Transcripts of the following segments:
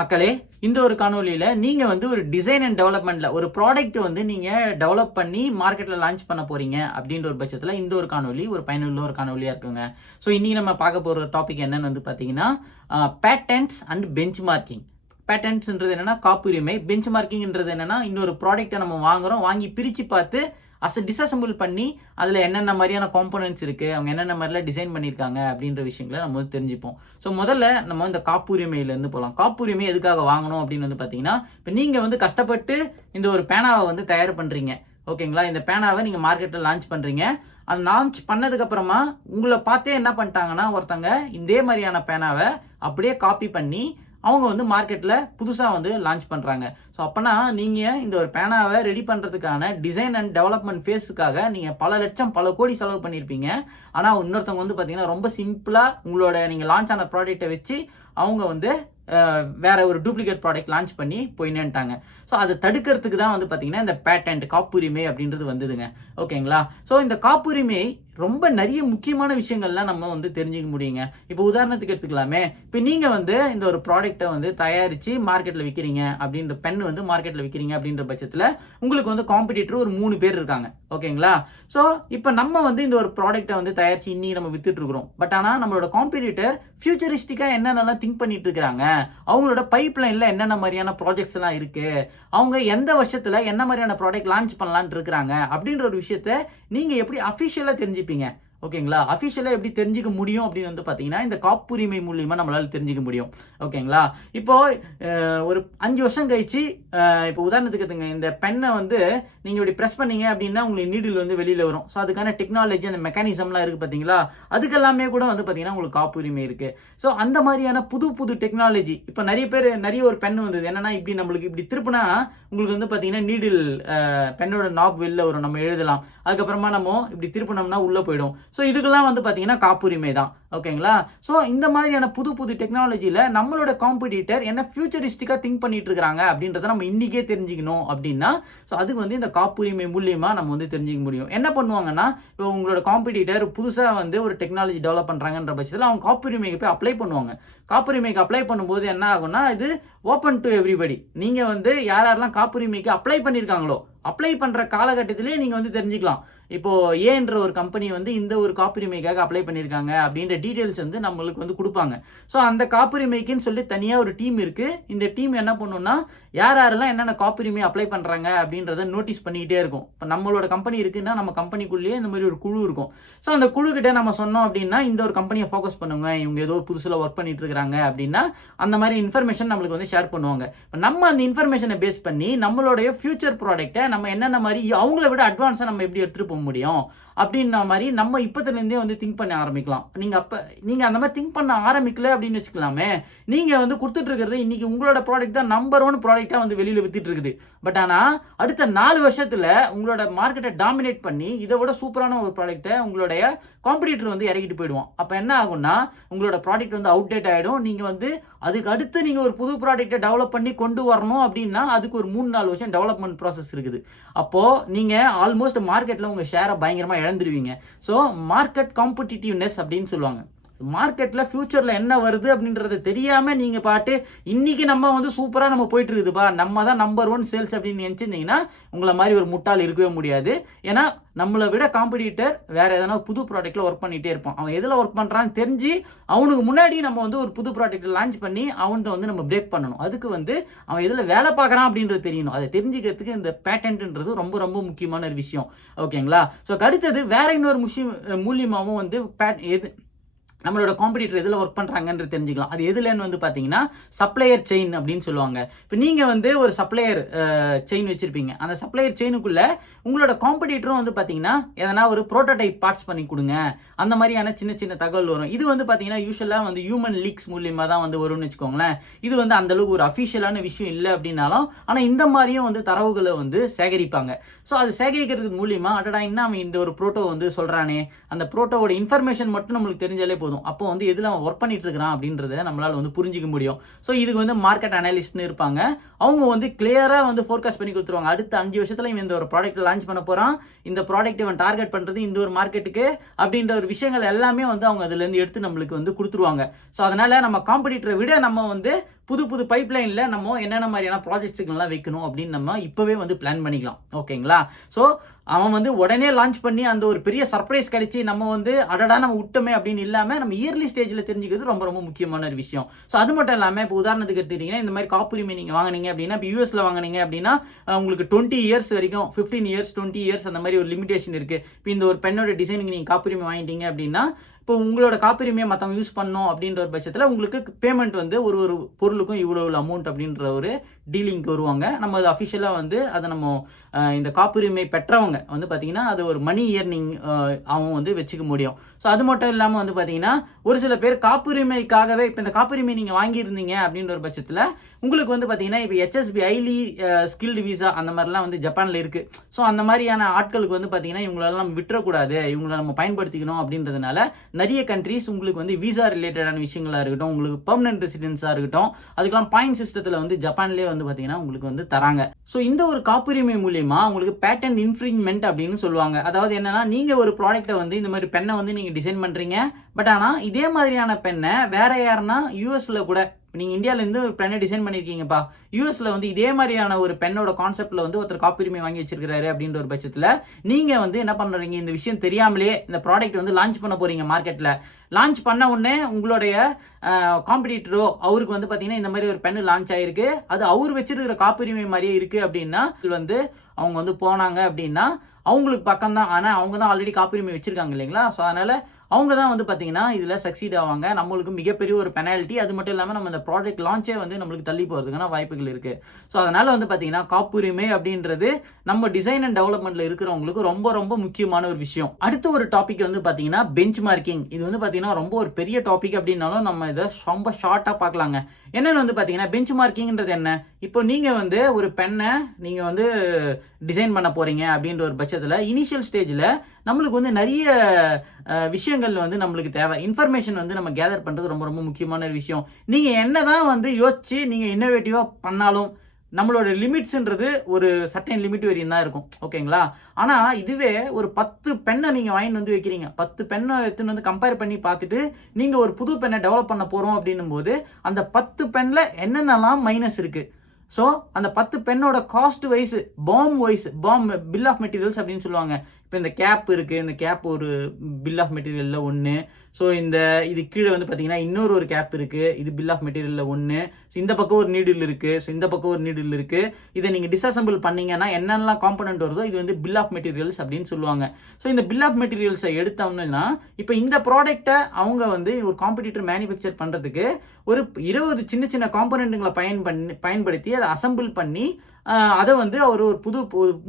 மக்களே, இந்த ஒரு காணொளியில நீங்க வந்து ஒரு டிசைன் அண்ட் டெவலப்மெண்ட்ல ஒரு ப்ராடக்ட் வந்து நீங்க டெவலப் பண்ணி மார்க்கெட்ல லான்ச் பண்ண போறீங்க அப்படின்ற ஒரு பட்சத்துல இந்த ஒரு காணொளி ஒரு பயனுள்ள ஒரு காணொளியா இருக்குங்க. ஸோ இன்னைக்கு நம்ம பார்க்க போற டாபிக் என்னன்னு வந்து பார்த்தீங்கன்னா, பேட்டன்ட்ஸ் அண்ட் பெஞ்ச் மார்க்கிங். பேட்டன்ட்ஸ்ன்றது என்னன்னா காப்புரிமை, பெஞ்ச் மார்க்கிங்ன்றது என்னன்னா இன்னொரு ப்ராடக்ட்டை நம்ம வாங்குறோம், வாங்கி பிரிச்சு பார்த்து டிஸ்அசெம்பிள் பண்ணி அதில் என்னென்ன மாதிரியான காம்போனன்ட்ஸ் இருக்குது, அவங்க என்னென்ன மாதிரிலாம் டிசைன் பண்ணியிருக்காங்க அப்படின்ற விஷயங்களை நம்ம வந்து தெரிஞ்சுப்போம். ஸோ முதல்ல நம்ம இந்த காப்புரிமையிலேருந்து போகலாம். காப்புரிமை எதுக்காக வாங்கணும் அப்படின்னு வந்து பார்த்தீங்கன்னா, இப்போ நீங்கள் வந்து கஷ்டப்பட்டு இந்த ஒரு பேனாவை வந்து தயார் பண்ணுறீங்க, ஓகேங்களா? இந்த பேனாவை நீங்கள் மார்க்கெட்டில் லான்ச் பண்ணுறீங்க. அது லான்ச் பண்ணதுக்கப்புறமா உங்களை பார்த்தே என்ன பண்ணிட்டாங்கன்னா ஒருத்தங்க இதே மாதிரியான பேனாவை அப்படியே காப்பி பண்ணி அவங்க வந்து மார்க்கெட்டில் புதுசாக வந்து லான்ச் பண்ணுறாங்க. ஸோ அப்போனா நீங்கள் இந்த ஒரு பேனாவை ரெடி பண்ணுறதுக்கான டிசைன் அண்ட் டெவலப்மெண்ட் ஃபேஸுக்காக நீங்கள் பல லட்சம் பல கோடி செலவு பண்ணியிருப்பீங்க. ஆனால் இன்னொருத்தவங்க வந்து பார்த்தீங்கன்னா ரொம்ப சிம்பிளாக உங்களோட நீங்கள் லான்ச் ஆன ப்ராடக்ட்டை வச்சு அவங்க வந்து வேற ஒரு டூப்ளிகேட் ப்ராடக்ட் லான்ச் பண்ணி போயினேன்ட்டாங்க. ஸோ அதை தடுக்கிறதுக்கு தான் வந்து பார்த்தீங்கன்னா இந்த பேட்டன்ட் காப்புரிமை அப்படின்றது வந்ததுங்க, ஓகேங்களா? ஸோ இந்த காப்புரிமை ரொம்ப நிறைய முக்கியமான விஷயங்கள்லாம் நம்ம வந்து தெரிஞ்சுக்க முடியுங்க. இப்போ உதாரணத்துக்கு எடுத்துக்கலாமே, இப்போ நீங்கள் வந்து இந்த ஒரு ப்ராடக்ட்டை வந்து தயாரித்து மார்க்கெட்டில் விற்கிறீங்க, அப்படின்ற பென் வந்து மார்க்கெட்டில் விற்கிறீங்க அப்படின்ற பட்சத்தில் உங்களுக்கு வந்து காம்படிட்டர் ஒரு 3 பேர் இருக்காங்க, ஓகேங்களா? ஸோ இப்போ நம்ம வந்து இந்த ஒரு ப்ராடக்ட்டை வந்து தயாரித்து இன்னைக்கு நம்ம வித்துட்டு இருக்கிறோம். பட் ஆனால் நம்மளோட காம்படிட்டர் ஃபியூச்சரிஸ்டிக்காக என்னென்னலாம் திங்க் பண்ணிட்டு இருக்கிறாங்க, அவங்களோட பைப் லைனில் என்னென்ன மாதிரியான ப்ராஜெக்ட்ஸ் எல்லாம் இருக்குது, அவங்க எந்த வருஷத்தில் என்ன மாதிரியான ப்ராடக்ட் லான்ச் பண்ணலான்னு இருக்கிறாங்க அப்படின்ற ஒரு விஷயத்த நீங்கள் எப்படி அஃபிஷியலாக தெரிஞ்சுப்பீங்க, ஓகேங்களா? அஃபிஷியலாக எப்படி தெரிஞ்சுக்க முடியும் அப்படின்னு வந்து பார்த்தீங்கன்னா இந்த காப்புரிமை மூலியமாக நம்மளால் தெரிஞ்சுக்க முடியும், ஓகேங்களா? இப்போ ஒரு 5 வருஷம் கழிச்சு இப்போ உதாரணத்துக்கு எடுத்துங்க, இந்த பெண்ணை வந்து நீங்கள் இப்படி ப்ரெஸ் பண்ணீங்க அப்படின்னா உங்களுக்கு நீடில் வந்து வெளியில் வரும். ஸோ அதுக்கான டெக்னாலஜி அந்த மெக்கானிசம்லாம் இருக்குது பார்த்தீங்களா, அதுக்கெல்லாமே கூட வந்து பார்த்தீங்கன்னா உங்களுக்கு காப்புரிமை இருக்குது. ஸோ அந்த மாதிரியான புது புது டெக்னாலஜி இப்போ நிறைய ஒரு பென் வந்தது. என்னன்னா இப்படி நம்மளுக்கு இப்படி திருப்பினா உங்களுக்கு வந்து பார்த்தீங்கன்னா நீடில் பெண்ணோட நாப் வெளில வரும், நம்ம எழுதலாம். அதுக்கப்புறமா நம்ம இப்படி திருப்பினோம்னா உள்ளே போயிடும். ஸோ இதுக்கெல்லாம் வந்து பார்த்தீங்கன்னா காப்புரிமை தான், ஓகேங்களா? ஸோ இந்த மாதிரியான புது புது டெக்னாலஜியில் நம்மளோட காம்படிட்டர் என்ன ஃபியூச்சரிஸ்டிக்காக திங்க் பண்ணிட்டு இருக்கிறாங்க அப்படின்றத நம்ம இன்றைக்கே தெரிஞ்சுக்கணும் அப்படின்னா, ஸோ அதுக்கு வந்து இந்த காப்புரிமை மூலியமாக நம்ம வந்து தெரிஞ்சுக்க முடியும். என்ன பண்ணுவாங்கன்னா, இப்போ உங்களோட காம்படிட்டர் புதுசாக வந்து ஒரு டெக்னாலஜி டெவலப் பண்ணுறாங்கன்ற பட்சத்தில் அவங்க காப்புரிமைக்கு போய் அப்ளை பண்ணுவாங்க. காப்புரிமைக்கு அப்ளை பண்ணும்போது என்ன ஆகும்னா, இது ஓப்பன் டு எவ்ரிபடி. நீங்கள் வந்து யாரெல்லாம் காப்புரிமைக்கு அப்ளை பண்ணியிருக்காங்களோ அப்ளை பண்ணுற காலகட்டத்திலே நீங்கள் வந்து தெரிஞ்சுக்கலாம். இப்போது ஏன்ற ஒரு கம்பெனி வந்து இந்த ஒரு காப்புரிமைக்காக அப்ளை பண்ணியிருக்காங்க அப்படின்ற டீட்டெயில்ஸ் வந்து நம்மளுக்கு வந்து கொடுப்பாங்க. ஸோ அந்த காப்புரிமைக்குன்னு சொல்லி தனியாக ஒரு டீம் இருக்குது. இந்த டீம் என்ன பண்ணுன்னா, யாரெல்லாம் என்னென்ன காப்புரிமை அப்ளை பண்ணுறாங்க அப்படின்றத நோட்டீஸ் பண்ணிக்கிட்டே இருக்கும். இப்போ நம்மளோட கம்பெனி இருக்குன்னா நம்ம கம்பெனிக்குள்ளேயே இந்த மாதிரி ஒரு குழு இருக்கும். ஸோ அந்த குழுக்கிட்ட நம்ம சொன்னோம் அப்படின்னா, இந்த ஒரு கம்பெனியை ஃபோக்கஸ் பண்ணுங்க, இவங்க ஏதோ புதுசில் ஒர்க் பண்ணிட்டு இருக்கிறாங்க அப்படின்னா அந்த மாதிரி இன்ஃபர்மேஷன் நம்மளுக்கு வந்து ஷேர் பண்ணுவாங்க. இப்போ நம்ம அந்த இன்ஃபர்மேஷனை பேஸ் பண்ணி நம்மளுடைய ஃபியூச்சர் ப்ராடக்ட்டை நம்ம என்னென்ன மாதிரி அவங்கள விட அட்வான்ஸாக நம்ம எப்படி எடுத்துகிட்டு போக முடியும் அப்படின்ற மாதிரி நம்ம இப்போதுலேருந்தே வந்து திங்க் பண்ண ஆரம்பிக்கலாம். நீங்கள் அந்த மாதிரி திங்க் பண்ண ஆரம்பிக்கல அப்படின்னு வச்சுக்கலாமே, நீங்கள் வந்து கொடுத்துட்டு இருக்கிறது இன்றைக்கி உங்களோட ப்ராடக்ட் தான் நம்பர் 1 ப்ராடக்டாக வந்து வெளியில் வித்துட்டு இருக்குது. பட் ஆனால் அடுத்த 4 வருஷத்தில் உங்களோட மார்க்கெட்டை டாமினேட் பண்ணி இதை விட சூப்பரான ஒரு ப்ராடக்ட்டை உங்களுடைய காம்படிட்டர் வந்து இறக்கிட்டு போயிடுவோம். அப்போ என்ன ஆகும்னா, உங்களோட ப்ராடக்ட் வந்து அவுடேட் ஆகிடும். நீங்கள் வந்து அதுக்கு அடுத்து நீங்கள் ஒரு புது ப்ராடக்ட்டை டெவலப் பண்ணி கொண்டு வரணும் அப்படின்னா அதுக்கு ஒரு 3-4 வருஷம் டெவலப்மெண்ட் ப்ராசஸ் இருக்குது. அப்போது நீங்கள் ஆல்மோஸ்ட் மார்க்கெட்டில் உங்கள் ஷேரை பயங்கரமாக இழந்துருவீங்க. ஸோ மார்க்கெட் காம்படிட்டிவ்னஸ் அப்படின்னு சொல்லுவாங்க. மார்க்கெட்டில் ஃபியூச்சரில் என்ன வருது அப்படின்றது தெரியாமல் நீங்கள் பாட்டு இன்றைக்கி நம்ம வந்து சூப்பராக நம்ம போயிட்டு இருக்குதுப்பா, நம்ம தான் நம்பர் 1 சேல்ஸ் அப்படின்னு நினச்சிருந்தீங்கன்னா உங்களை மாதிரி ஒரு முட்டாள் இருக்கவே முடியாது. ஏன்னா நம்மளை விட காம்படிட்டர் வேறு எதனா புது ப்ராடக்ட்டில் ஒர்க் பண்ணிகிட்டே இருப்பான். அவன் எதில் ஒர்க் பண்ணுறான்னு தெரிஞ்சு அவனுக்கு முன்னாடி நம்ம வந்து ஒரு புது ப்ராடக்ட்டை லான்ச் பண்ணி அவனை வந்து நம்ம பிரேக் பண்ணணும். அதுக்கு வந்து அவன் எதில் வேலை பார்க்குறான் அப்படின்றது தெரியணும். அதை தெரிஞ்சுக்கிறதுக்கு இந்த பேட்டன்ட்ன்றது ரொம்ப ரொம்ப முக்கியமான ஒரு விஷயம், ஓகேங்களா? ஸோ அடுத்தது வேறு இன்னொரு மூலியமாகவும் வந்து நம்மளோட காம்படிட்டர் எதில் ஒர்க் பண்ணுறாங்கன்றது தெரிஞ்சுக்கலாம். அது எதுலன்னு வந்து பார்த்தீங்கன்னா சப்ளையர் செயின் அப்படின்னு சொல்லுவாங்க. இப்போ நீங்கள் வந்து ஒரு சப்ளையர் செயின் வச்சுருப்பீங்க. அந்த சப்ளையர் செயினுக்குள்ளே உங்களோட காம்படிட்டரும் வந்து பார்த்தீங்கன்னா எதனா ஒரு ப்ரோட்டோடைப் பார்ட்ஸ் பண்ணி கொடுங்க, அந்த மாதிரியான சின்ன சின்ன தகவல் வரும். இது வந்து பார்த்தீங்கன்னா யூஸ்வலாக வந்து ஹியூமன் லீக்ஸ் மூலியமாக தான் வந்து வரும்னு வச்சுக்கோங்களேன். இது வந்து அந்தளவுக்கு ஒரு அஃபிஷியலான விஷயம் இல்லை அப்படின்னாலும், ஆனால் இந்த மாதிரியும் வந்து தரவுகளை வந்து சேகரிப்பாங்க. ஸோ அது சேகரிக்கிறதுக்கு மூலியமாக அடடா இன்னும் அவன் இந்த ஒரு ப்ரோட்டோ வந்து சொல்கிறானே, அந்த ப்ரோட்டோவோட இன்ஃபர்மேஷன் மட்டும் நம்மளுக்கு தெரிஞ்சாலே போதும். அப்போ வந்து எதில் அவன் ஒர்க் பண்ணிட்டு இருக்கிறான் அப்படின்றத நம்மளால் வந்து புரிஞ்சிக்க முடியும். ஸோ இதுக்கு வந்து மார்க்கெட் அனாலிஸ்ட்னு இருப்பாங்க. அவங்க வந்து கிளியராக வந்து ஃபோர்காஸ்ட் பண்ணி கொடுத்துருவாங்க. அடுத்த 5 வருஷத்தில் இவன் இந்த ஒரு ப்ராடக்ட் லான்ச் பண்ண போகிறான், இந்த ப்ராடக்ட் இவன் டார்கெட் பண்ணுறது இந்த ஒரு மார்க்கெட்டுக்கு அப்படின்ற ஒரு விஷயங்கள் எல்லாமே வந்து அவங்க அதுலேருந்து எடுத்து நம்மளுக்கு வந்து கொடுத்துருவாங்க. ஸோ அதனால் நம்ம காம்படிட்டரை விட நம்ம வந்து புது புது பைப்லைனில் நம்ம என்னென்ன மாதிரியான ப்ராஜெக்ட்ஸுக்கெல்லாம் வைக்கணும் அப்படின்னு நம்ம இப்போவே வந்து பிளான் பண்ணிக்கலாம். ஓகேங்களா? ஸோ அவன் வந்து உடனே லான்ச் பண்ணி அந்த ஒரு பெரிய சர்ப்ரைஸ் கிடைச்சி நம்ம வந்து அடடா நம்ம விட்டோமே அப்படின்னு இல்லாமல் நம்ம இயர்லி ஸ்டேஜில் தெரிஞ்சுக்கிறது ரொம்ப ரொம்ப முக்கியமான ஒரு விஷயம். ஸோ அது மட்டும் இல்லாமல் இப்போ உதாரணத்துக்கு எடுத்துக்கிட்டிங்கன்னா இந்த மாதிரி காப்புரிமை நீங்கள் வாங்கினீங்க அப்படின்னா இப்போ யூஎஸில் வாங்கினீங்க அப்படின்னா உங்களுக்கு 20 இயர்ஸ் வரைக்கும் 15 இயர்ஸ் 20 இயர்ஸ் அந்த மாதிரி ஒரு லிமிடேஷன் இருக்குது. இப்போ இந்த ஒரு பெண்ணோட டிசைனுக்கு நீங்கள் காப்புரிமை வாங்கிட்டீங்க அப்படின்னா இப்போ உங்களோட காப்புரிமையை மற்றவங்க யூஸ் பண்ணோம் அப்படின்ற ஒரு பட்சத்தில் உங்களுக்கு பேமெண்ட் வந்து ஒரு ஒரு பொருளுக்கும் இவ்வளோ அமௌண்ட் அப்படின்ற ஒரு டீலிங்க்கு வருவாங்க. நம்ம அது அஃபிஷியலாக வந்து அதை நம்ம இந்த காப்புரிமை பெற்றவங்க வந்து பார்த்திங்கன்னா அது ஒரு மணி இயர்னிங் அவங்க வந்து வச்சுக்க முடியும். ஸோ அது மட்டும் இல்லாமல் வந்து பார்த்திங்கன்னா ஒரு சில பேர் காப்புரிமைக்காகவே இப்போ இந்த காப்புரிமை நீங்கள் வாங்கியிருந்தீங்க அப்படின்ற ஒரு பட்சத்தில் உங்களுக்கு வந்து பார்த்திங்கன்னா இப்போ ஹெச்எஸ்பி ஹைலி ஸ்கில்டு விசா அந்த மாதிரிலாம் வந்து ஜப்பானில் இருக்குது. ஸோ அந்த மாதிரியான ஆட்களுக்கு வந்து பார்த்திங்கன்னா இவங்களெல்லாம் நம்ம விட்டுறக்கூடாது, இவங்களை நம்ம பயன்படுத்திக்கணும் அப்படின்றதுனால நிறைய கண்ட்ரிஸ் உங்களுக்கு வந்து விசா ரிலேட்டடான விஷயங்களாக இருக்கட்டும், உங்களுக்கு பெர்மனன்ட் ரெசிடென்ஸாக இருக்கட்டும், அதுக்கெல்லாம் பாயிண்ட் சிஸ்டத்தில் வந்து ஜப்பான்லேயே வந்து பார்த்தீங்கன்னா உங்களுக்கு வந்து தராங்க. ஸோ இந்த ஒரு காப்புரிமை மூலியமா உங்களுக்கு பேட்டன்ட் இன்ஃப்ரிங்மெண்ட் அப்படின்னு சொல்லுவாங்க. அதாவது என்னன்னா நீங்கள் ஒரு ப்ராடக்ட்டை வந்து இந்த மாதிரி பெண்ணை வந்து நீங்கள் டிசைன் பண்ணுறீங்க, பட் ஆனால் இதே மாதிரியான பெண்ணை வேற யாருன்னா யூஎஸில் கூட நீங்கள் இந்தியாவிலேருந்து ஒரு பெண்ணை டிசைன் பண்ணியிருக்கீங்கப்பா, யூஎஸில் வந்து இதே மாதிரியான ஒரு பெண்ணோட கான்செப்டில் வந்து ஒருத்தர் காப்புரிமை வாங்கி வச்சிருக்காரு அப்படின்ற ஒரு பட்சத்தில் நீங்கள் வந்து என்ன பண்ணுறீங்க, இந்த விஷயம் தெரியாமலே இந்த ப்ராடக்ட் வந்து லான்ச் பண்ண போகிறீங்க மார்க்கெட்டில். லான்ச் பண்ண உடனே உங்களுடைய காம்படிட்டரோ அவருக்கு வந்து பார்த்தீங்கன்னா இந்த மாதிரி ஒரு பெண்ணு லான்ச் ஆகிருக்கு, அது அவர் வச்சிருக்கிற காப்புரிமை மாதிரியே இருக்குது அப்படின்னா வந்து அவங்க வந்து போனாங்க அப்படின்னா அவங்களுக்கு பக்கம் தான், ஆனால் அவங்க தான் ஆல்ரெடி காப்புரிமை வச்சுருக்காங்க இல்லைங்களா? ஸோ அதனால் அவங்க தான் வந்து பார்த்தீங்கன்னா இதில் சக்சீட் ஆவாங்க. நம்மளுக்கு மிகப்பெரிய ஒரு பெனால்ட்டி, அது மட்டும் இல்லாமல் நம்ம இந்த ப்ராடக்ட் லான்ச்சே வந்து நம்மளுக்கு தள்ளி போகிறதுக்கான வாய்ப்புகள் இருக்குது. ஸோ அதனால் வந்து பார்த்தீங்கன்னா காப்புரிமை அப்படின்றது நம்ம டிசைன் அண்ட் டெவலப்மெண்ட்டில் இருக்கிறவங்களுக்கு ரொம்ப ரொம்ப முக்கியமான ஒரு விஷயம். அடுத்த ஒரு டாபிக் வந்து பார்த்தீங்கன்னா பெஞ்ச் மார்க்கிங். இது வந்து பார்த்தீங்கன்னா ரொம்ப ஒரு பெரிய டாபிக் அப்படின்னாலும் நம்ம இதை ரொம்ப ஷார்ட்டாக பார்க்கலாங்க. என்னென்னு வந்து பார்த்தீங்கன்னா பெஞ்ச் மார்க்கிங்கிறது என்ன? இப்போ நீங்கள் வந்து ஒரு பெண்ணை நீங்கள் வந்து டிசைன் பண்ண போகிறீங்க அப்படின்ற ஒரு பட்சத்தில் இனிஷியல் ஸ்டேஜில் நம்மளுக்கு வந்து நிறைய விஷயங்கள் வந்து நம்மளுக்கு தேவை. இன்ஃபர்மேஷன் வந்து நம்ம கேதர் பண்ணுறது ரொம்ப ரொம்ப முக்கியமான ஒரு விஷயம். நீங்கள் என்ன தான் வந்து யோசிச்சு நீங்கள் இன்னோவேட்டிவாக பண்ணாலும் நம்மளோட லிமிட்ஸ்ன்றது ஒரு சர்டைன் லிமிட் வரையும் தான் இருக்கும். ஓகேங்களா? ஆனால் இதுவே ஒரு 10 பெண்ணை நீங்கள் வாங்கிட்டு வந்து வைக்கிறீங்க, 10 பெண்ணை எடுத்துன்னு வந்து கம்பேர் பண்ணி பார்த்துட்டு நீங்கள் ஒரு புது பெண்ணை டெவலப் பண்ண போகிறோம் அப்படின்னும் போது அந்த 10 பெண்ணில் என்னென்னலாம் மைனஸ் இருக்குது. ஸோ அந்த 10 பெண்ணோட cost wise BOM bill of materials அப்படின்னு சொல்லுவாங்க. இப்போ இந்த கேப் இருக்குது, இந்த கேப் ஒரு பில் ஆஃப் மெட்டீரியலில் ஒன்று. ஸோ இது கீழே வந்து பார்த்தீங்கன்னா இன்னொரு கேப் இருக்குது, இது பில் ஆஃப் மெட்டீரியலில் ஒன்று. ஸோ இந்த பக்கம் ஒரு நீடில் இருக்குது, ஸோ இந்த பக்கம் ஒரு நீடில் இருக்குது. இதை நீங்கள் டிஸ்அசம்பிள் பண்ணிங்கன்னா என்னென்னலாம் காம்பனண்ட் வருதோ இது வந்து பில் ஆஃப் மெட்டீரியல்ஸ் அப்படின்னு சொல்லுவாங்க. ஸோ இந்த பில் ஆஃப் மெட்டீரியல்ஸை எடுத்தோம்னா இப்போ இந்த ப்ராடக்ட்டை அவங்க வந்து ஒரு காம்படிட்டர் மேனுஃபேக்சர் பண்ணுறதுக்கு ஒரு 20 சின்ன சின்ன காம்பனண்ட்டுங்களை பயன்படுத்தி அதை அசம்பிள் பண்ணி அதை வந்து அவர் ஒரு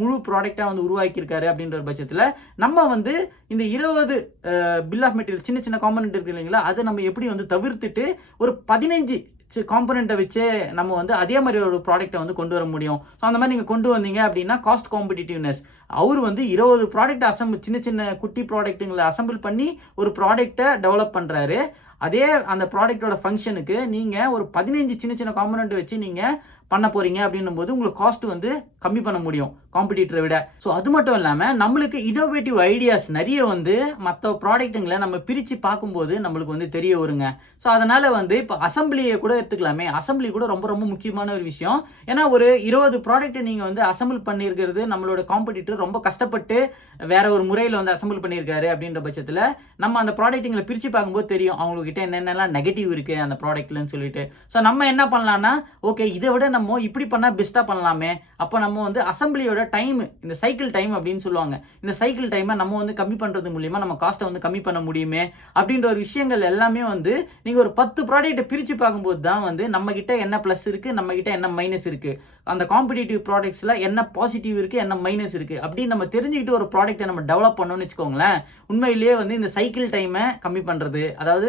முழு ப்ராடக்டாக வந்து உருவாக்கியிருக்காரு அப்படின்ற ஒரு பட்சத்தில் நம்ம வந்து இந்த 20 பில் ஆஃப் மெட்டீரியல் சின்ன சின்ன காம்பனண்ட் இருக்கு இல்லைங்களா, அதை நம்ம எப்படி வந்து தவிர்த்துட்டு ஒரு 15 காம்பனண்ட்டை வச்சு நம்ம வந்து அதே மாதிரி ஒரு ப்ராடக்ட்டை வந்து கொண்டு வர முடியும். ஸோ அந்த மாதிரி நீங்கள் கொண்டு வந்தீங்க அப்படின்னா காஸ்ட் காம்படிட்டிவ்னஸ். அவர் வந்து 20 ப்ராடக்ட் சின்ன சின்ன குட்டி ப்ராடக்ட்டுங்களை அசம்பிள் பண்ணி ஒரு ப்ராடக்ட்டை டெவலப் பண்ணுறாரு. அதே அந்த ப்ராடக்டோட ஃபங்க்ஷனுக்கு நீங்கள் ஒரு 15 சின்ன சின்ன காம்பனண்ட் வச்சு நீங்கள் பண்ண போகிறீங்க அப்படின்னும் போது உங்களுக்கு காஸ்ட் வந்து கம்மி பண்ண முடியும் காம்படிட்டரை விட. ஸோ அது மட்டும் இல்லாமல் நம்மளுக்கு இன்னோவேட்டிவ் ஐடியாஸ் நிறைய வந்து மற்ற ப்ராடக்ட்டுங்களை நம்ம பிரித்து பார்க்கும்போது நம்மளுக்கு வந்து தெரிய வருங்க. ஸோ அதனால் வந்து இப்போ அசம்பிளியை கூட எடுத்துக்கலாமே, அசம்பிளி கூட ரொம்ப ரொம்ப முக்கியமான ஒரு விஷயம். ஏன்னா ஒரு 20 ப்ராடக்ட்டை நீங்கள் வந்து அசம்பிள் பண்ணியிருக்கிறது நம்மளோட காம்படிட்டர் ரொம்ப கஷ்டப்பட்டு வேற ஒரு முறையில் வந்து அசம்பிள் பண்ணியிருக்காரு அப்படின்ற பட்சத்தில் நம்ம அந்த ப்ராடக்ட்டுங்களை பிரித்து பார்க்கும்போது தெரியும் அவங்கக்கிட்ட என்னென்னலாம் நெகட்டிவ் இருக்குது அந்த ப்ராடக்ட்லன்னு சொல்லிட்டு. ஸோ நம்ம என்ன பண்ணலான்னா ஓகே இதை விட நம்ம இப்படி பண்ணால் பெஸ்ட்டாக பண்ணலாமே, அப்போ நம்ம வந்து அசம்பிளியோட டைம் இந்த சைக்கிள் டைம் அப்படின்னு சொல்லுவாங்க, இந்த சைக்கிள் டைமை நம்ம வந்து கம்மி பண்ணுறது மூலியமாக நம்ம காஸ்ட்டை வந்து கம்மி பண்ண முடியுமே அப்படின்ற ஒரு விஷயங்கள் எல்லாமே வந்து நீங்கள் ஒரு 10 ப்ராடக்ட்டை பிரித்து பார்க்கும்போது தான் வந்து நம்மக்கிட்ட என்ன ப்ளஸ் இருக்குது, நம்மக்கிட்ட என்ன மைனஸ் இருக்குது, அந்த காம்படிட்டிவ் ப்ராடக்ட்ஸில் என்ன பாசிட்டிவ் இருக்குது, என்ன மைனஸ் இருக்குது அப்படின்னு நம்ம தெரிஞ்சுக்கிட்டு ஒரு ப்ராடக்ட்டை நம்ம டெவலப் பண்ணோன்னு வச்சுக்கோங்களேன். உண்மையிலேயே வந்து இந்த சைக்கிள் டைமை கம்மி பண்ணுறது, அதாவது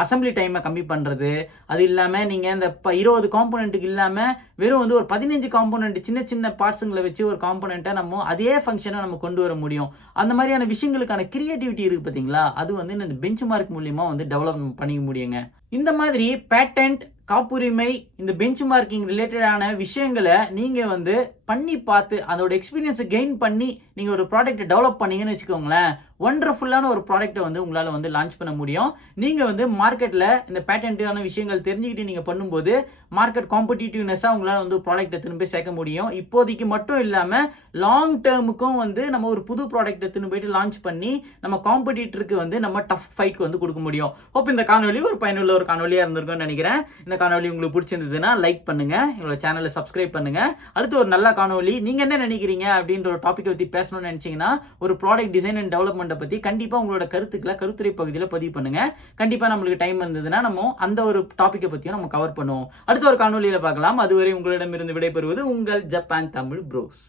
அசம்பிளி டைமை கம்மி பண்ணுறது, அது இல்லாமல் நீங்கள் இந்த 20 காம்போனண்ட்டுக்கு இல்லாமல் வெறும் வந்து ஒரு 15 காம்போனண்ட் சின்ன சின்ன பார்ட்ஸுங்களை வச்சு ஒரு காம்போனண்ட்டை நம்ம அதே ஃபங்க்ஷனை நம்ம கொண்டு வர முடியும். அந்த மாதிரியான விஷயங்களுக்கான கிரியேட்டிவிட்டி இருக்குது பார்த்தீங்களா, அது வந்து இந்த பெஞ்ச் மார்க் மூலியமாக வந்து டெவலப் பண்ணிக்க முடியுங்க. இந்த மாதிரி பேட்டன்ட், காப்புரிமை, இந்த பெஞ்ச் மார்க்கிங் ரிலேட்டடான விஷயங்களை நீங்கள் வந்து பண்ணி பார்த்து அதோட எக்ஸ்பீரியன்ஸை கெயின் பண்ணி நீங்கள் ஒரு ப்ராடக்ட்டை டெவலப் பண்ணீங்கன்னு வச்சுக்கோங்களேன், ஒண்டர்ஃபுல்லான ஒரு ப்ராடக்ட்டை வந்து உங்களால் வந்து லான்ச் பண்ண முடியும். நீங்கள் வந்து மார்க்கெட்டில் இந்த பேட்டன்ட்டான விஷயங்கள் தெரிஞ்சுக்கிட்டு நீங்கள் பண்ணும்போது மார்க்கெட் காம்படிட்டிவ்னஸாக உங்களால் வந்து ப்ராடக்ட்டை திரும்ப சேர்க்க முடியும். இப்போதைக்கு மட்டும் இல்லாமல் லாங் டேர்முக்கும் வந்து நம்ம ஒரு புது ப்ராடக்ட்டை திரும்ப போயிட்டு லான்ச் பண்ணி நம்ம காம்படிட்டருக்கு வந்து நம்ம டஃப் ஃபைட்க்கு வந்து கொடுக்க முடியும். ஹோப் இந்த காணொலி ஒரு பயனுள்ள ஒரு காணொலியாக இருந்திருக்கும்னு நினைக்கிறேன். இந்த காணொலி உங்களுக்கு பிடிச்சிருந்ததுன்னா லைக் பண்ணுங்க, எங்களோட சேனலை சப்ஸ்கிரைப் பண்ணுங்க. அடுத்து ஒரு நல்ல காணொலி நீங்க என்ன நினைக்கிறீங்க அப்படின்ற ஒரு டாபிக் பத்தி பேசணும்னு நினைச்சீங்கன்னா ஒரு ப்ராடக்ட் டிசைன் அண்ட் டெவலப்மெண்ட்டை பத்தி கண்டிப்பா உங்களோட கருத்துக்களை கருத்துரை பகுதியில் பதிவு பண்ணுங்க. கண்டிப்பா நம்மளுக்கு டைம் இருந்ததுன்னா நம்ம அந்த ஒரு டாபிக்கை பத்தியும் நம்ம கவர் பண்ணுவோம். அடுத்த ஒரு காணொலியில பார்க்கலாம். அதுவரை உங்களிடமிருந்து விடைபெறுவது உங்கள் ஜப்பான் தமிழ் ப்ரோஸ்.